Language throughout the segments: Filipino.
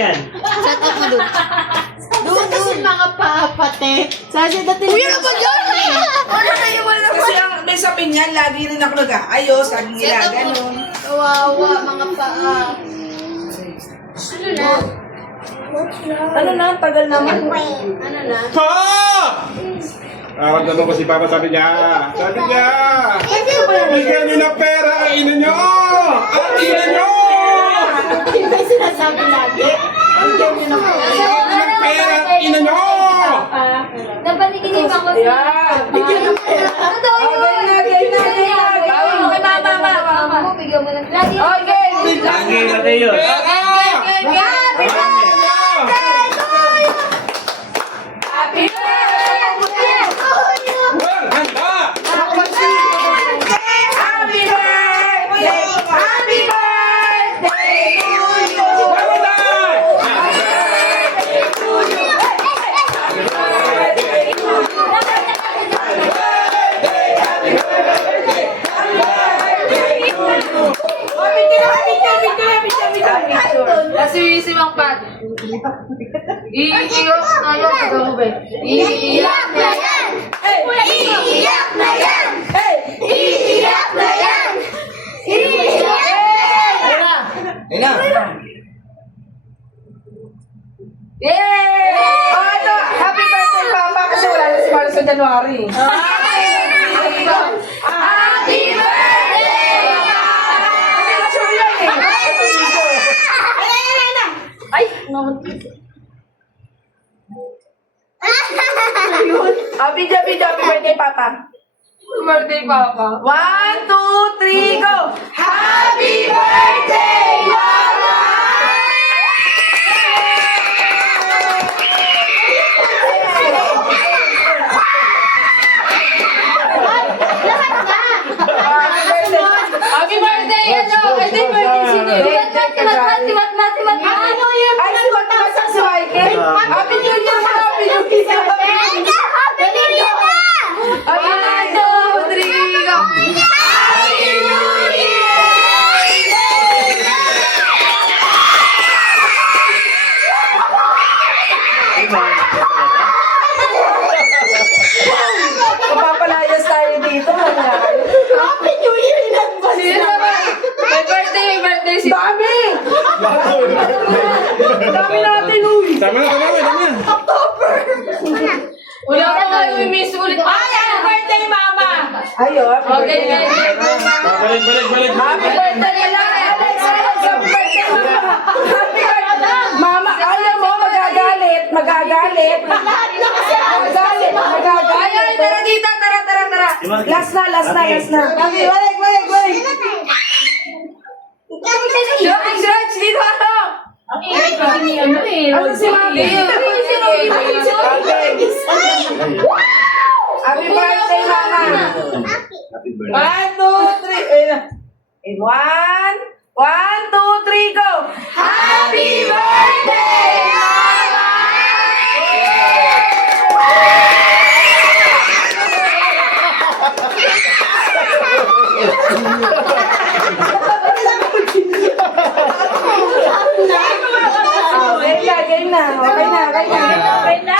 Yan. Shut up mo dun. Doon kasi mga paapate. Sasya dati. Uy, ano ba yun? Ano na yung wala Kasi ang may sabi niyan, lagi rin ako nag-aayos, lagi nila ganun. Kawawa, mga paa. Ano na, tagal naman. Ano na? Pa! Awag naman ko si Papa, sabi niya. Sabi niya. Bigyan niyo ng pera ang ina niyo! Ang ina niyo! May sinasabi lagi. Bigyan niyo ng pera. Bigyan niyo ng pera ang ina niyo! Dapat ikinipan ko siya. Bigyan ng pera. Totoo yun. Okay, mama. Bigyan mo ng lagi. Okay! Lagi natin yun. Pera! Happy Happy birthday! Well, handa! Happy birthday! Happy birthday to you! Handa! Kasi si Mang Pat. Iiyak na yan. Ano ba? Iiyak na yan. Iiyak na yan. Iiyak na yan. Iiyak. Yay! Oh, ito! Happy birthday, Papa! Kasi wala na si Mara sa January. Happy birthday! Picture yan eh! Ay! Video, happy birthday, Papa! Birthday, Papa. 1, 2, 3, go! Happy birthday, Mama! Happy birthday, ano? Happy birthday, sino? Mat. Ay, si Mata sa si Michael. Happy New Year! Happy New Year! One, two, three, go! Mapapalayas tayo dito. Happy New Year in advance. Sino ba? May birthday si... Dami! Dami natin, uy! Tama na. Wala ka tayo i-miss ulit. Ay, happy birthday, Mama! Ayun, happy Okay, birthday. Balik. Happy birthday, Alex! Happy birthday, Mama! Happy birthday! Mama, alam mo, magagalit. Magagalit. Ay, tara dito, tara. Last na. Kami, balik. George, dito ako! Ano si Mami? Happy birthday, Mama! 1, 2, 3. 1, 2, 3, go! Happy birthday, Mama! Okay na.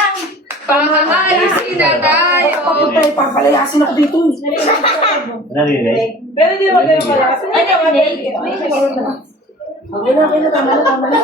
Pamahalisin na tayo. Papalayasin ako dito. Pero di ba kayo malakas? Okay na, tama na.